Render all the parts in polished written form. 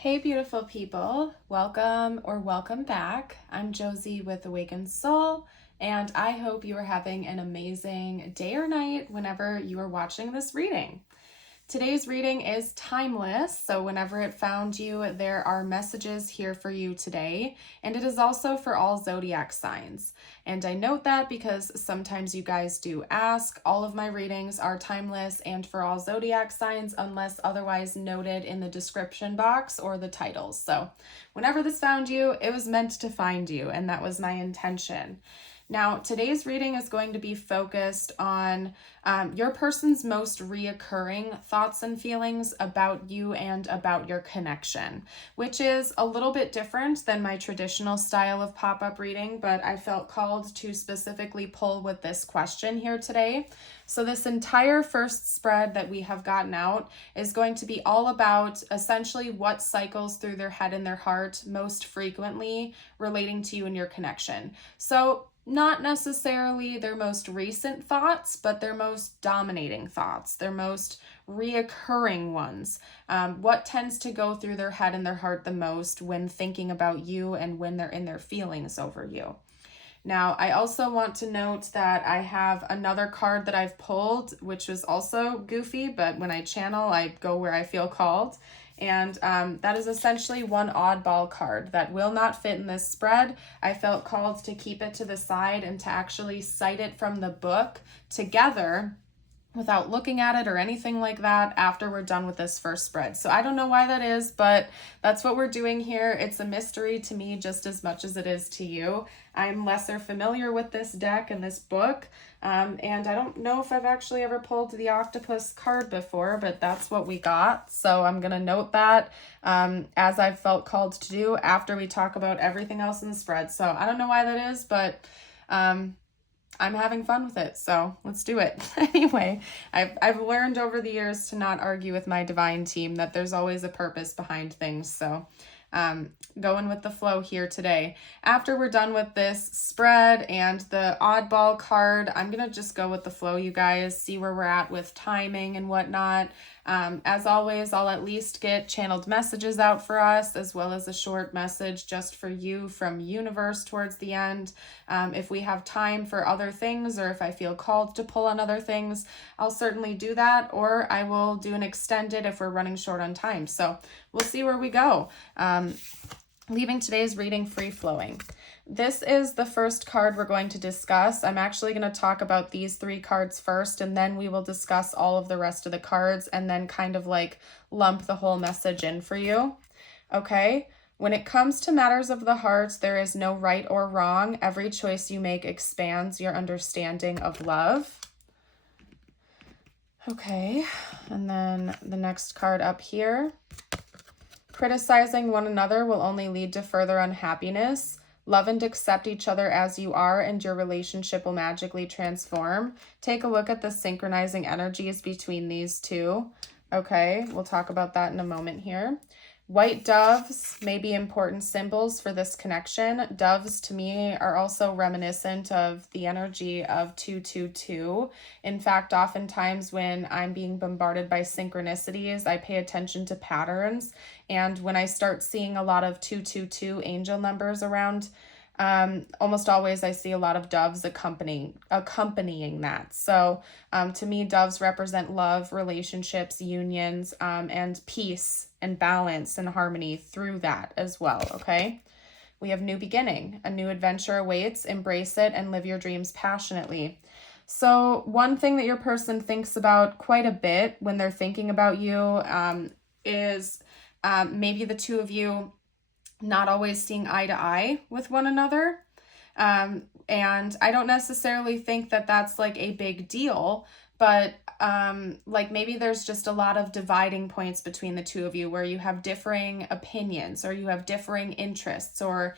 Hey, beautiful people. Welcome or welcome back. I'm Josie with Awakened Soul, and I hope you are having an amazing day or night whenever you are watching this reading. Today's reading is timeless, so whenever it found you, there are messages here for you today, and it is also for all zodiac signs. And I note that because sometimes you guys do ask. All of my readings are timeless and for all zodiac signs unless otherwise noted in the description box or the titles. So whenever this found you, it was meant to find you, and that was my intention. Now, today's reading is going to be focused on your person's most reoccurring thoughts and feelings about you and about your connection, which is a little bit different than my traditional style of pop-up reading, but I felt called to specifically pull with this question here today. So this entire first spread that we have gotten out is going to be all about essentially what cycles through their head and their heart most frequently relating to you and your connection. So not necessarily their most recent thoughts, but their most dominating thoughts, their most reoccurring ones. What tends to go through their head and their heart the most when thinking about you and when they're in their feelings over you. Now, I also want to note that I have another card that I've pulled, which was also goofy, but when I channel, I go where I feel called. And that is essentially one oddball card that will not fit in this spread. I felt called to keep it to the side and to actually cite it from the book together without looking at it or anything like that after we're done with this first spread. So I don't know why that is, but that's what we're doing here. It's a mystery to me just as much as it is to you. I'm lesser familiar with this deck and this book, and I don't know if I've actually ever pulled the octopus card before, but that's what we got. So I'm going to note that as I've felt called to do after we talk about everything else in the spread. So I don't know why that is, but I'm having fun with it, so let's do it. Anyway, I've learned over the years to not argue with my divine team, that there's always a purpose behind things, so going with the flow here today. After we're done with this spread and the oddball card, I'm going to just go with the flow, you guys, see where we're at with timing and whatnot. As always, I'll at least get channeled messages out for us, as well as a short message just for you from universe towards the end. If we have time for other things, or if I feel called to pull on other things, I'll certainly do that, or I will do an extended if we're running short on time. So we'll see where we go. Leaving today's reading free-flowing. This is the first card we're going to discuss. I'm actually going to talk about these three cards first, and then we will discuss all of the rest of the cards and then kind of like lump the whole message in for you. Okay? When it comes to matters of the heart, there is no right or wrong. Every choice you make expands your understanding of love. Okay, and then the next card up here. Criticizing one another will only lead to further unhappiness. Love and accept each other as you are, and your relationship will magically transform. Take a look at the synchronizing energies between these two. Okay, we'll talk about that in a moment here. White doves may be important symbols for this connection. Doves to me are also reminiscent of the energy of 222. In fact, oftentimes when I'm being bombarded by synchronicities, I pay attention to patterns. And when I start seeing a lot of 222 angel numbers around, almost always I see a lot of doves accompanying that. So to me, doves represent love, relationships, unions, and peace and balance and harmony through that as well, okay? We have new beginning. A new adventure awaits. Embrace it and live your dreams passionately. So one thing that your person thinks about quite a bit when they're thinking about you is maybe the two of you not always seeing eye to eye with one another. And I don't necessarily think that that's like a big deal, but like maybe there's just a lot of dividing points between the two of you where you have differing opinions or you have differing interests, or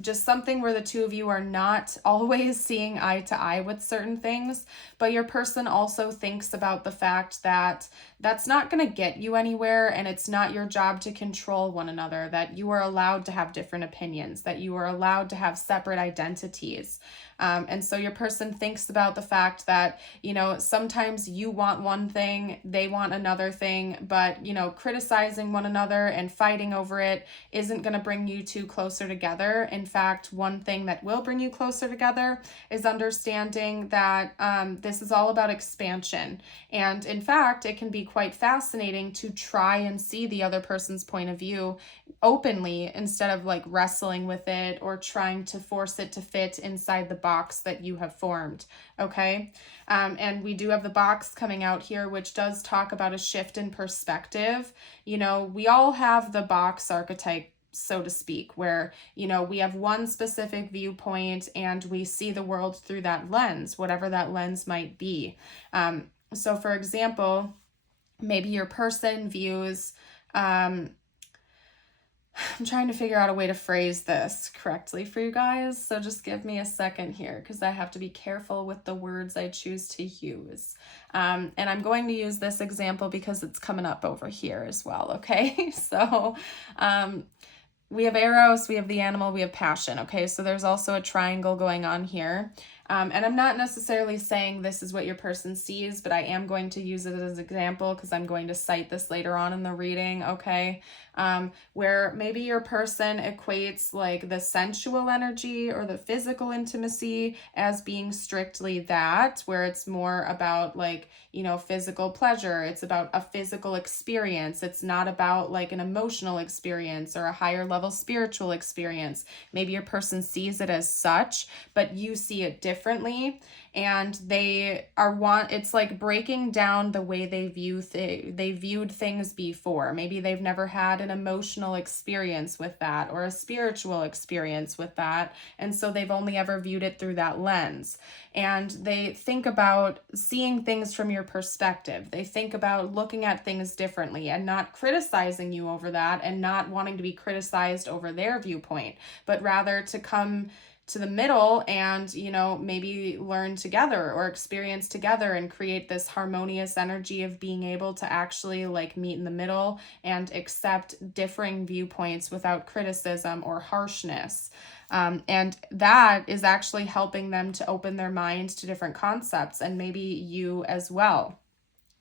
just something where the two of you are not always seeing eye to eye with certain things, but your person also thinks about the fact that that's not going to get you anywhere, and it's not your job to control one another, that you are allowed to have different opinions, that you are allowed to have separate identities. And so your person thinks about the fact that, you know, some sometimes you want one thing, they want another thing, but, you know, criticizing one another and fighting over it isn't going to bring you two closer together. In fact, one thing that will bring you closer together is understanding that this is all about expansion. And in fact, it can be quite fascinating to try and see the other person's point of view openly instead of like wrestling with it or trying to force it to fit inside the box that you have formed. Okay. And we do have the box coming out here, which does talk about a shift in perspective. You know, we all have the box archetype, so to speak, where, you know, we have one specific viewpoint and we see the world through that lens, whatever that lens might be. So for example, maybe your person views, I'm trying to figure out a way to phrase this correctly for you guys. So just give me a second here because I have to be careful with the words I choose to use. And I'm going to use this example because it's coming up over here as well. Okay. So, we have Eros, we have the animal, we have passion. Okay. So there's also a triangle going on here. And I'm not necessarily saying this is what your person sees, but I am going to use it as an example because I'm going to cite this later on in the reading, okay? Where maybe your person equates like the sensual energy or the physical intimacy as being strictly that, where it's more about like, you know, physical pleasure. It's about a physical experience. It's not about like an emotional experience or a higher level spiritual experience. Maybe your person sees it as such, but you see it differently, and it's like breaking down the way they viewed things before. Maybe they've never had an emotional experience with that or a spiritual experience with that, and so they've only ever viewed it through that lens. And they think about seeing things from your perspective. They think about looking at things differently and not criticizing you over that and not wanting to be criticized over their viewpoint, but rather to come to the middle and, you know, maybe learn together or experience together and create this harmonious energy of being able to actually like meet in the middle and accept differing viewpoints without criticism or harshness. And that is actually helping them to open their minds to different concepts, and maybe you as well.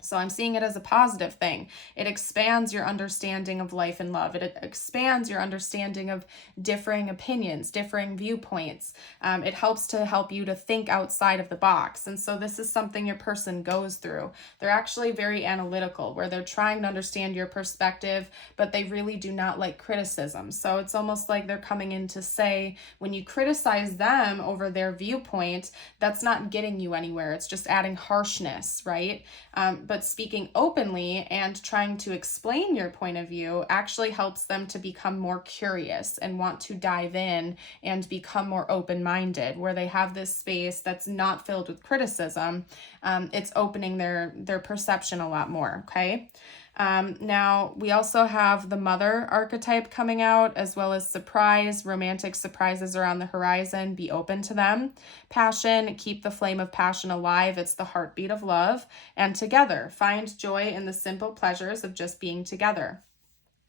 So I'm seeing it as a positive thing. It expands your understanding of life and love. It expands your understanding of differing opinions, differing viewpoints. It helps you to think outside of the box. And so this is something your person goes through. They're actually very analytical, where they're trying to understand your perspective, but they really do not like criticism. So it's almost like they're coming in to say, when you criticize them over their viewpoint, that's not getting you anywhere. It's just adding harshness, right? But speaking openly and trying to explain your point of view actually helps them to become more curious and want to dive in and become more open-minded, where they have this space that's not filled with criticism. It's opening their perception a lot more, okay? Now, we also have the mother archetype coming out, as well as surprise. Romantic surprises are on the horizon. Be open to them. Passion, keep the flame of passion alive. It's the heartbeat of love. And together, find joy in the simple pleasures of just being together.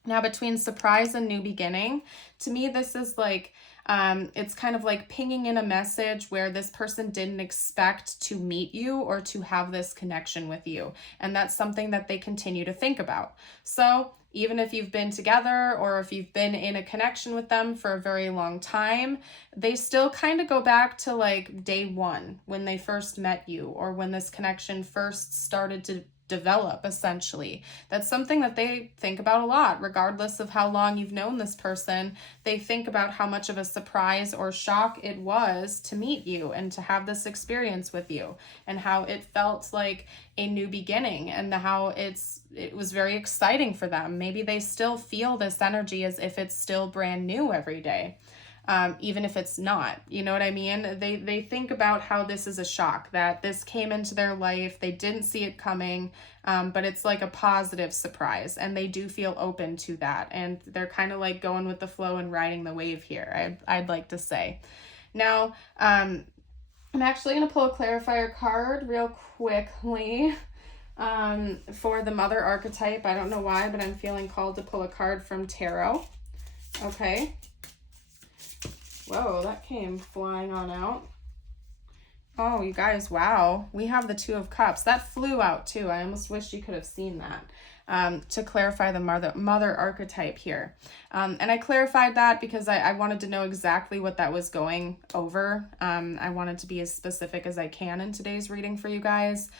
Now, between surprise and new beginning, to me, this is like, it's kind of like pinging in a message where this person didn't expect to meet you or to have this connection with you. And that's something that they continue to think about. So even if you've been together or if you've been in a connection with them for a very long time, they still kind of go back to like day one when they first met you or when this connection first started to develop, essentially. That's something that they think about a lot, regardless of how long you've known this person. They think about how much of a surprise or shock it was to meet you and to have this experience with you, and how it felt like a new beginning, and how it was very exciting for them. Maybe they still feel this energy as if it's still brand new every day. Even if it's not, you know what I mean? They think about how this is a shock, that this came into their life, they didn't see it coming, but it's like a positive surprise, and they do feel open to that, and they're kind of like going with the flow and riding the wave here, I'd like to say. Now, I'm actually going to pull a clarifier card real quickly for the mother archetype. I don't know why, but I'm feeling called to pull a card from tarot. Okay. Whoa, that came flying on out. Oh, you guys, wow. We have the Two of Cups. That flew out too. I almost wish you could have seen that. To clarify the mother archetype here. And I clarified that because I wanted to know exactly what that was going over. I wanted to be as specific as I can in today's reading for you guys.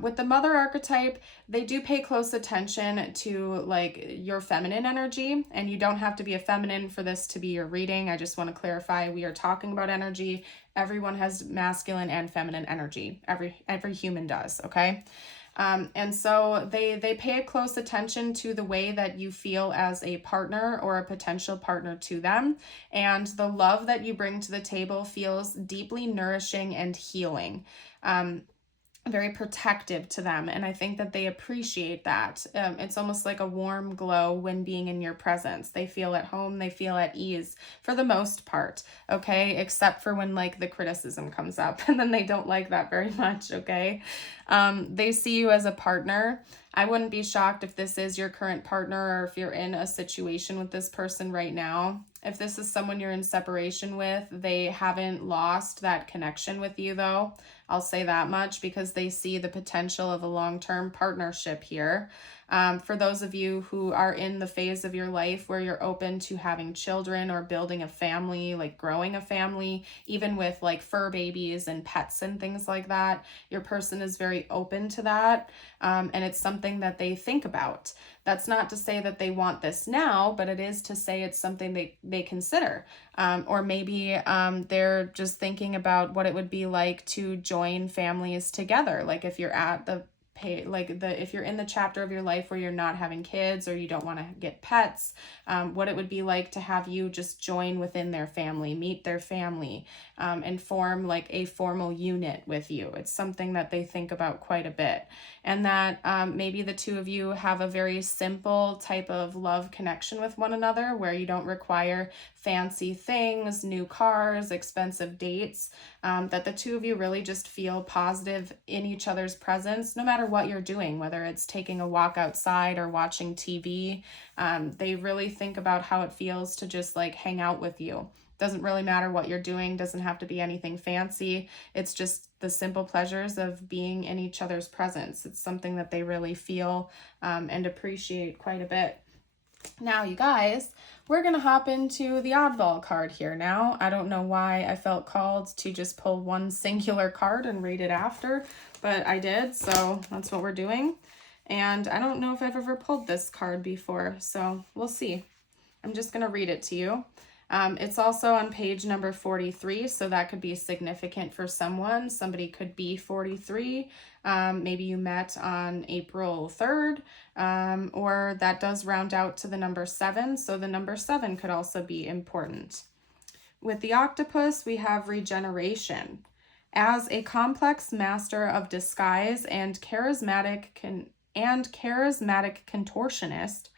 With the mother archetype, they do pay close attention to like your feminine energy, and you don't have to be a feminine for this to be your reading. I just want to clarify, we are talking about energy. Everyone has masculine and feminine energy. Every human does, okay? And so they pay close attention to the way that you feel as a partner or a potential partner to them. And the love that you bring to the table feels deeply nourishing and healing. Very protective to them, and I think that they appreciate that. It's almost like a warm glow when being in your presence. They feel at home, they feel at ease for the most part, okay, except for when like the criticism comes up, and then they don't like that very much, okay. They see you as a partner. I wouldn't be shocked if this is your current partner, or if you're in a situation with this person right now. If this is someone you're in separation with, they haven't lost that connection with you though. I'll say that much, because they see the potential of a long-term partnership here. For those of you who are in the phase of your life where you're open to having children or building a family, like growing a family, even with like fur babies and pets and things like that, your person is very open to that. And it's something that they think about. That's not to say that they want this now, but it is to say it's something they consider. Or maybe they're just thinking about what it would be like to join families together. Like if you're at the if you're in the chapter of your life where you're not having kids or you don't want to get pets, what it would be like to have you just join within their family, meet their family, and form like a formal unit with you. It's something that they think about quite a bit. And that maybe the two of you have a very simple type of love connection with one another, where you don't require fancy things, new cars, expensive dates, that the two of you really just feel positive in each other's presence, no matter what you're doing, whether it's taking a walk outside or watching TV. They really think about how it feels to just like hang out with you. Doesn't really matter what you're doing, doesn't have to be anything fancy. It's just the simple pleasures of being in each other's presence. It's something that they really feel and appreciate quite a bit. Now, you guys, we're going to hop into the oddball card here now. I don't know why I felt called to just pull one singular card and read it after, but I did, so that's what we're doing. And I don't know if I've ever pulled this card before, so we'll see. I'm just going to read it to you. It's also on page number 43, so that could be significant for someone. Somebody could be 43. Maybe you met on April 3rd, or that does round out to the number 7, so the number 7 could also be important. With the octopus, we have regeneration. As a complex master of disguise and charismatic contortionist,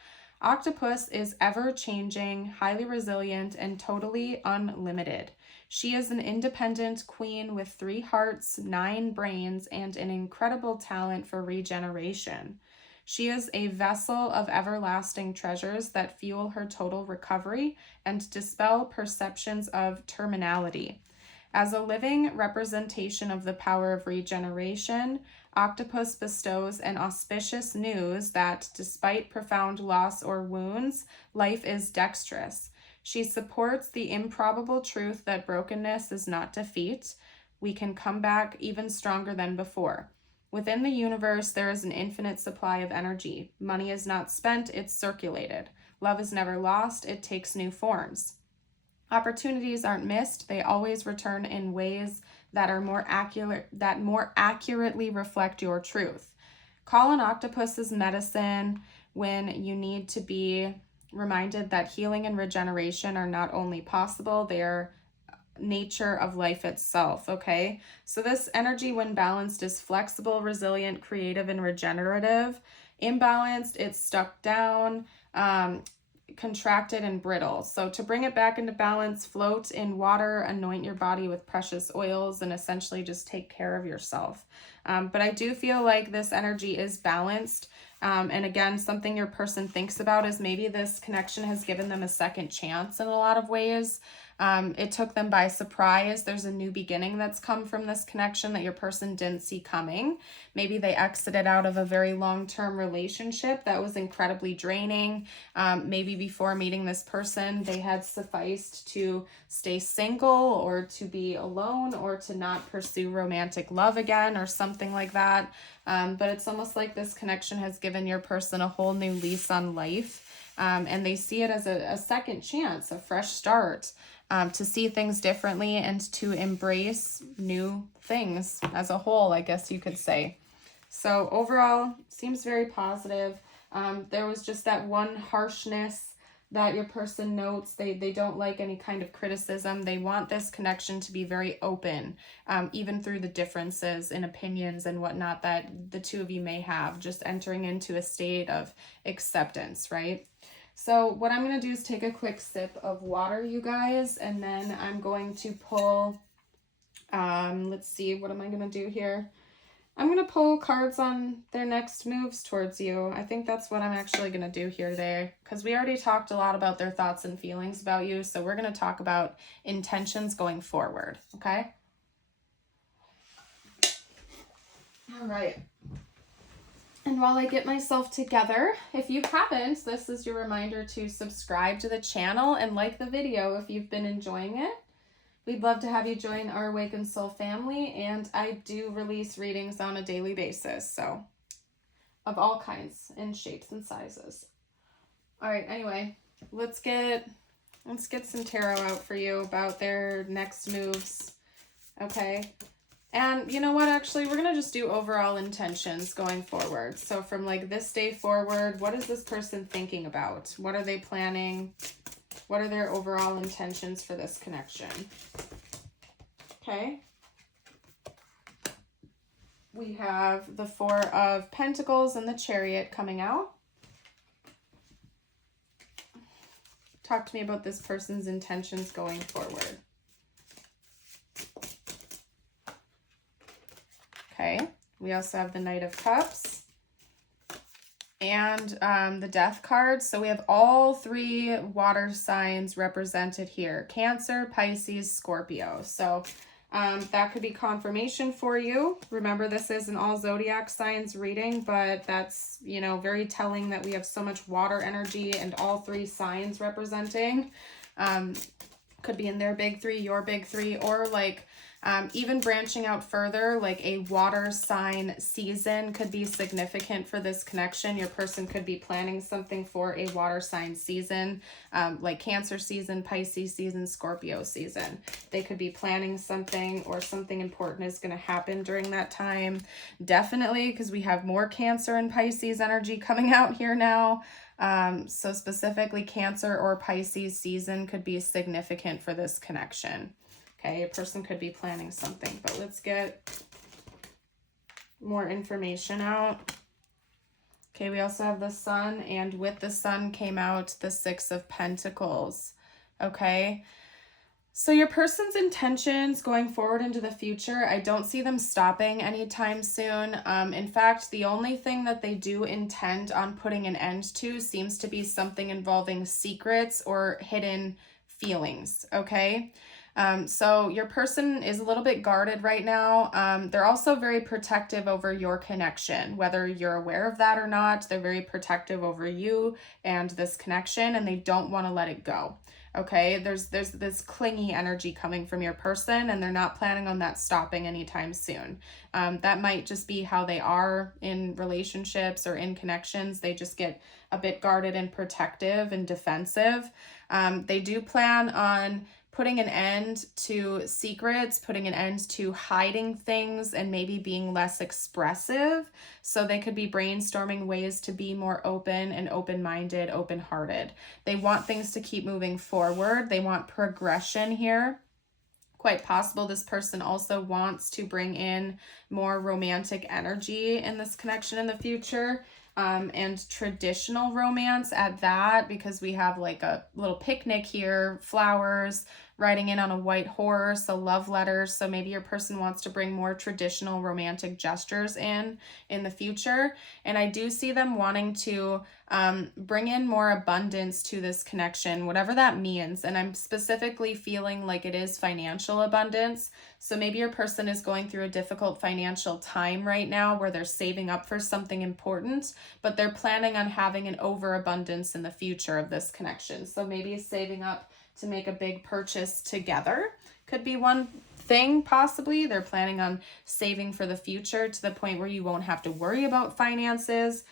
Octopus is ever-changing, highly resilient, and totally unlimited. She is an independent queen with 3 hearts, 9 brains, and an incredible talent for regeneration. She is a vessel of everlasting treasures that fuel her total recovery and dispel perceptions of terminality. As a living representation of the power of regeneration, Octopus bestows an auspicious news that, despite profound loss or wounds, life is dexterous. She supports the improbable truth that brokenness is not defeat. We can come back even stronger than before. Within the universe, there is an infinite supply of energy. Money is not spent, it's circulated. Love is never lost, it takes new forms. Opportunities aren't missed, they always return in ways that are more accurately reflect your truth. Call an octopus's medicine when you need to be reminded that healing and regeneration are not only possible, they are nature of life itself, okay? So this energy, when balanced, is flexible, resilient, creative, and regenerative. Imbalanced, it's stuck down, contracted, and brittle. So to bring it back into balance, float in water, anoint your body with precious oils, and essentially just take care of yourself. But I do feel like this energy is balanced. And again, something your person thinks about is maybe this connection has given them a second chance in a lot of ways. It took them by surprise. There's a new beginning that's come from this connection that your person didn't see coming. Maybe they exited out of a very long-term relationship that was incredibly draining. Maybe before meeting this person, they had sufficed to stay single or to be alone or to not pursue romantic love again or something like that. But it's almost like this connection has given your person a whole new lease on life. And they see it as a second chance, a fresh start. To see things differently and to embrace new things as a whole, I guess you could say. So overall, seems very positive. There was just that one harshness that your person notes. They don't like any kind of criticism. They want this connection to be very open, even through the differences in opinions and whatnot that the two of you may have, just entering into a state of acceptance, right? So what I'm going to do is take a quick sip of water, you guys, and then I'm going to pull, let's see, what am I going to do here? I'm going to pull cards on their next moves towards you. I think that's what I'm actually going to do here today, because we already talked a lot about their thoughts and feelings about you, so we're going to talk about intentions going forward, okay? All right. And while I get myself together, if you haven't, this is your reminder to subscribe to the channel and like the video if you've been enjoying it. We'd love to have you join our Awakened Soul family, and I do release readings on a daily basis, so of all kinds and shapes and sizes. All right, anyway, let's get some tarot out for you about their next moves, okay? And you know what, actually, we're going to just do overall intentions going forward. So from like this day forward, what is this person thinking about? What are they planning? What are their overall intentions for this connection? Okay. We have the Four of Pentacles and the Chariot coming out. Talk to me about this person's intentions going forward. Okay, we also have the Knight of Cups and the Death card. So we have all three water signs represented here: Cancer, Pisces, Scorpio. So that could be confirmation for you. Remember, this is an all zodiac signs reading, but that's, you know, very telling that we have so much water energy and all three signs representing. Could be in their big three, your big three, or like even branching out further, like a water sign season could be significant for this connection. Your person could be planning something for a water sign season, like Cancer season, Pisces season, Scorpio season. They could be planning something, or something important is going to happen during that time. Definitely, because we have more Cancer and Pisces energy coming out here now. So specifically Cancer or Pisces season could be significant for this connection. Okay, a person could be planning something, but let's get more information out. Okay, we also have the Sun, and with the Sun came out the Six of Pentacles. Okay, so your person's intentions going forward into the future, I don't see them stopping anytime soon. In fact, the only thing that they do intend on putting an end to seems to be something involving secrets or hidden feelings, okay? So your person is a little bit guarded right now. They're also very protective over your connection, whether you're aware of that or not. They're very protective over you and this connection, and they don't want to let it go. Okay, there's this clingy energy coming from your person, and they're not planning on that stopping anytime soon. That might just be how they are in relationships or in connections. They just get a bit guarded and protective and defensive. They do plan on putting an end to secrets, putting an end to hiding things, and maybe being less expressive. So they could be brainstorming ways to be more open and open-minded, open-hearted. They want things to keep moving forward. They want progression here. Quite possible this person also wants to bring in more romantic energy in this connection in the future. and traditional romance at that, because we have like a little picnic here, flowers, riding in on a white horse, a love letters. So maybe your person wants to bring more traditional romantic gestures in the future. And I do see them wanting to bring in more abundance to this connection, whatever that means. And I'm specifically feeling like it is financial abundance. So maybe your person is going through a difficult financial time right now where they're saving up for something important, but they're planning on having an overabundance in the future of this connection. So maybe saving up to make a big purchase together could be one thing. Possibly they're planning on saving for the future to the point where you won't have to worry about finances,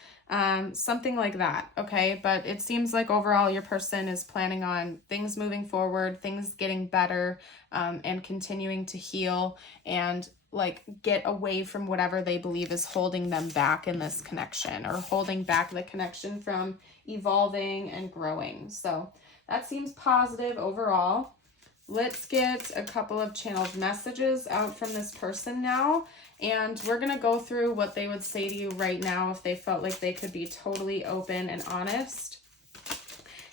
something like that. Okay, but it seems like overall your person is planning on things moving forward, things getting better, and continuing to heal and like get away from whatever they believe is holding them back in this connection, or holding back the connection from evolving and growing. So that seems positive overall. Let's get a couple of channeled messages out from this person now. And we're going to go through what they would say to you right now if they felt like they could be totally open and honest.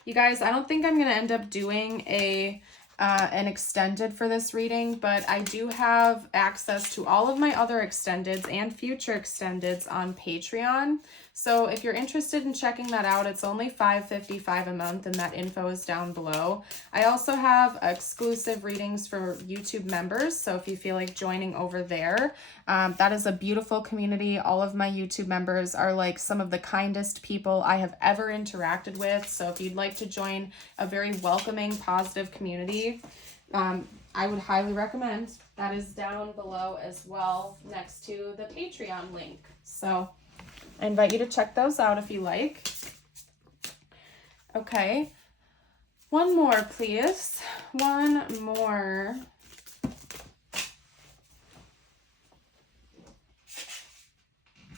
You guys, I don't think I'm going to end up doing an extended for this reading, but I do have access to all of my other extendeds and future extendeds on Patreon. So if you're interested in checking that out, it's only $5.55 a month, and that info is down below. I also have exclusive readings for YouTube members, so if you feel like joining over there, that is a beautiful community. All of my YouTube members are like some of the kindest people I have ever interacted with. So if you'd like to join a very welcoming, positive community, I would highly recommend. That is down below as well, next to the Patreon link. So I invite you to check those out if you like. Okay. One more, please. One more.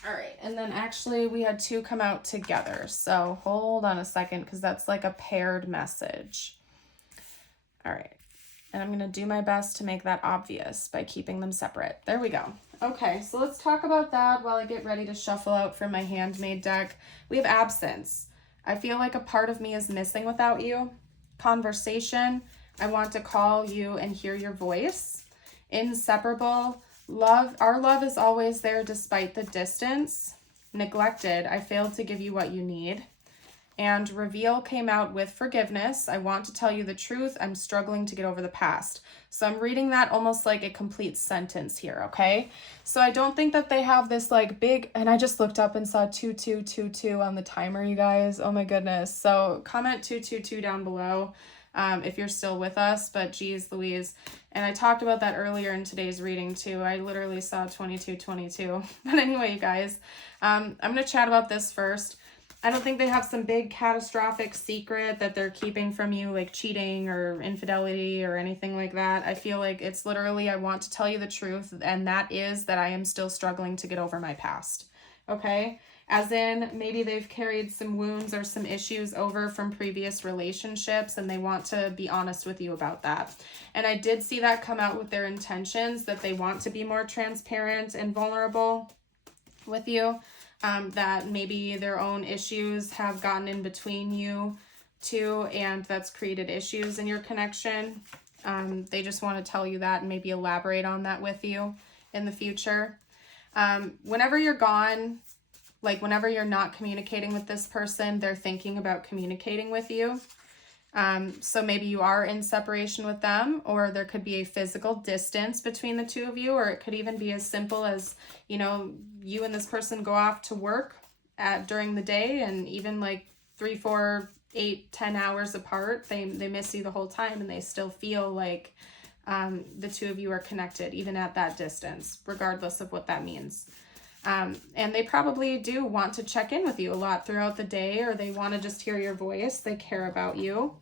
All right. And then actually we had two come out together. So hold on a second, because that's like a paired message. All right. And I'm going to do my best to make that obvious by keeping them separate. There we go. Okay, so let's talk about that while I get ready to shuffle out from my handmade deck. We have absence. I feel like a part of me is missing without you. Conversation. I want to call you and hear your voice. Inseparable. Love. Our love is always there despite the distance. Neglected. I failed to give you what you need. And reveal came out with forgiveness. I want to tell you the truth. I'm struggling to get over the past. So I'm reading that almost like a complete sentence here, okay? So I don't think that they have this like big, and I just looked up and saw 2222 on the timer, you guys. Oh my goodness. So comment 222 down below if you're still with us, but geez Louise. And I talked about that earlier in today's reading too. I literally saw 2222. But anyway, you guys, I'm going to chat about this first. I don't think they have some big catastrophic secret that they're keeping from you, like cheating or infidelity or anything like that. I feel like it's literally, I want to tell you the truth, and that is that I am still struggling to get over my past. Okay? As in, maybe they've carried some wounds or some issues over from previous relationships, and they want to be honest with you about that. And I did see that come out with their intentions, that they want to be more transparent and vulnerable with you. That maybe their own issues have gotten in between you two, and that's created issues in your connection. They just want to tell you that and maybe elaborate on that with you in the future. Whenever you're gone, like whenever you're not communicating with this person, they're thinking about communicating with you. So maybe you are in separation with them, or there could be a physical distance between the two of you, or it could even be as simple as, you know, you and this person go off to work during the day, and even like 3, 4, 8, 10 hours apart, they miss you the whole time, and they still feel like the two of you are connected, even at that distance, regardless of what that means. And they probably do want to check in with you a lot throughout the day, or they want to just hear your voice. They care about you.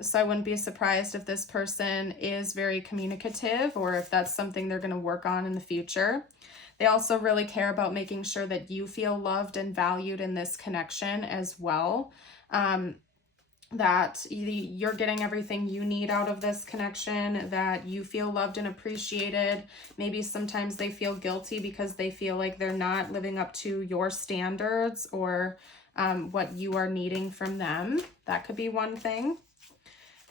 So I wouldn't be surprised if this person is very communicative, or if that's something they're going to work on in the future. They also really care about making sure that you feel loved and valued in this connection as well. that you're getting everything you need out of this connection, that you feel loved and appreciated. Maybe sometimes they feel guilty because they feel like they're not living up to your standards or what you are needing from them. That could be one thing.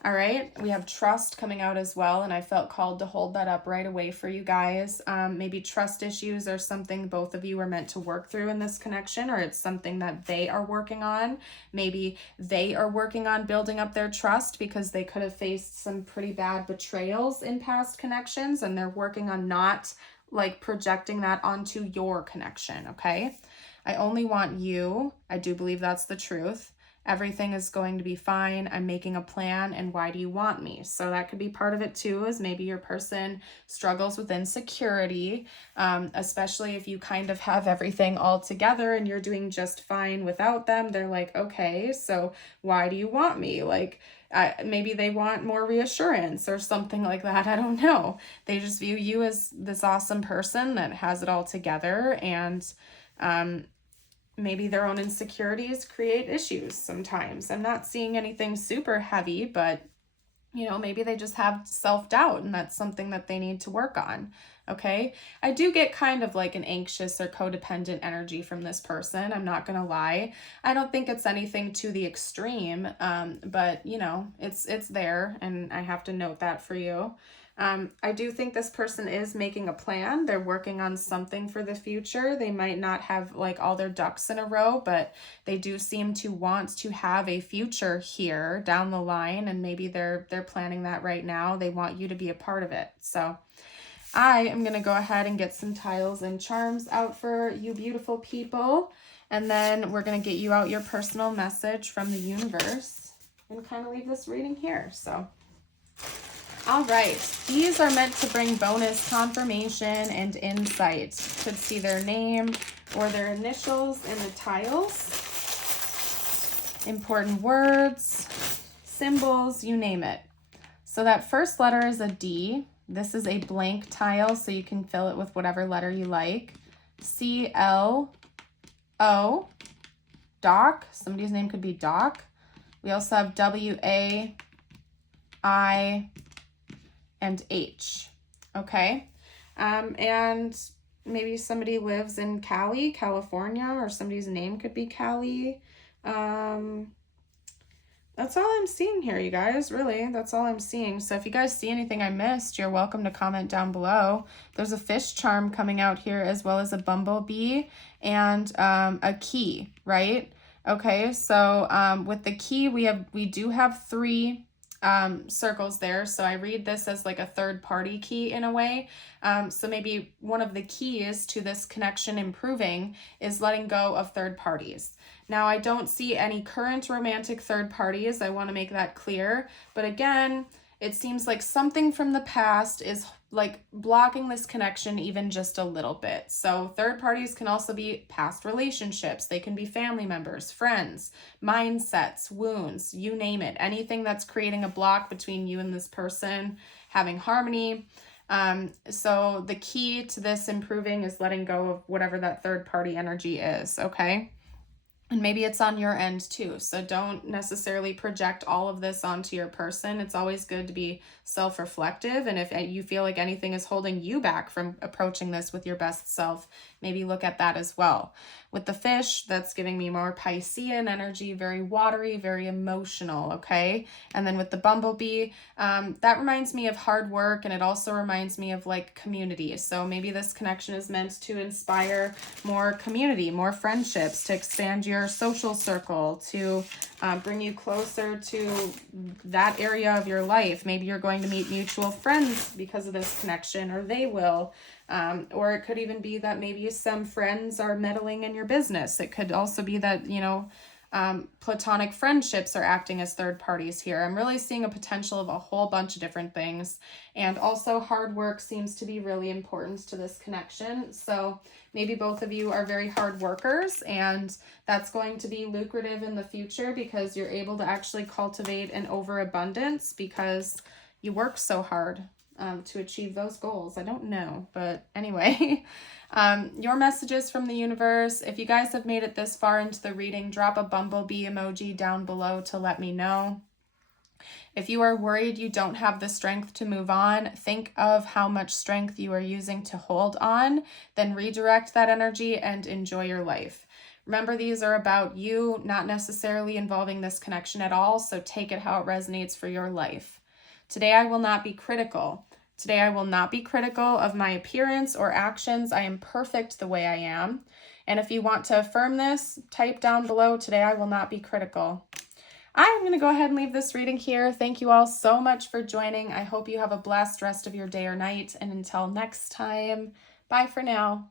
All right, we have trust coming out as well, and I felt called to hold that up right away for you guys. Maybe trust issues are something both of you are meant to work through in this connection, or it's something that they are working on. Maybe they are working on building up their trust because they could have faced some pretty bad betrayals in past connections, and they're working on not like projecting that onto your connection, okay? I only want you. I do believe that's the truth. Everything is going to be fine. I'm making a plan, and why do you want me? So that could be part of it too, is maybe your person struggles with insecurity, especially if you kind of have everything all together and you're doing just fine without them. They're like, okay, so why do you want me? Like, maybe they want more reassurance or something like that. I don't know. They just view you as this awesome person that has it all together, and maybe their own insecurities create issues sometimes. I'm not seeing anything super heavy, but you know, maybe they just have self-doubt, and that's something that they need to work on. Okay. I do get kind of like an anxious or codependent energy from this person. I'm not going to lie. I don't think it's anything to the extreme. But you know, it's there, and I have to note that for you. I do think this person is making a plan. They're working on something for the future. They might not have like all their ducks in a row, but they do seem to want to have a future here down the line, and maybe they're planning that right now. They want you to be a part of it. So I am going to go ahead and get some tiles and charms out for you beautiful people, and then we're going to get you out your personal message from the universe and kind of leave this reading here. So all right, these are meant to bring bonus confirmation and insight. Could see their name or their initials in the tiles. Important words, symbols, you name it. So that first letter is a D. This is a blank tile, so you can fill it with whatever letter you like. C-L-O, Doc. Somebody's name could be Doc. We also have W-A-I, and H, okay? And maybe somebody lives in Cali, California, or somebody's name could be Cali. That's all I'm seeing here, you guys, really. That's all I'm seeing. So if you guys see anything I missed, you're welcome to comment down below. There's a fish charm coming out here, as well as a bumblebee and a key, right? Okay, so with the key, we do have 3 circles there. So I read this as like a third party key in a way. So maybe one of the keys to this connection improving is letting go of third parties. Now, I don't see any current romantic third parties. I want to make that clear. But again, it seems like something from the past is like blocking this connection even just a little bit. So third parties can also be past relationships. They can be family members, friends, mindsets, wounds, you name it. Anything that's creating a block between you and this person having harmony. So the key to this improving is letting go of whatever that third party energy is, okay? And maybe it's on your end too. So don't necessarily project all of this onto your person. It's always good to be self-reflective. And if you feel like anything is holding you back from approaching this with your best self, maybe look at that as well. With the fish, that's giving me more Piscean energy, very watery, very emotional, okay? And then with the bumblebee, that reminds me of hard work, and it also reminds me of like community. So maybe this connection is meant to inspire more community, more friendships, to expand your social circle, to bring you closer to that area of your life. Maybe you're going to meet mutual friends because of this connection, or they will. Or it could even be that maybe some friends are meddling in your business. It could also be that, you know, platonic friendships are acting as third parties here. I'm really seeing a potential of a whole bunch of different things. And also hard work seems to be really important to this connection. So maybe both of you are very hard workers, and that's going to be lucrative in the future because you're able to actually cultivate an overabundance because you work so hard. to achieve those goals. I don't know, but anyway, your messages from the universe. If you guys have made it this far into the reading, drop a bumblebee emoji down below to let me know. If you are worried you don't have the strength to move on, think of how much strength you are using to hold on, then redirect that energy and enjoy your life. Remember, these are about you, not necessarily involving this connection at all, so take it how it resonates for your life. Today, I will not be critical. Today, I will not be critical of my appearance or actions. I am perfect the way I am. And if you want to affirm this, type down below, today I will not be critical. I'm going to go ahead and leave this reading here. Thank you all so much for joining. I hope you have a blessed rest of your day or night. And until next time, bye for now.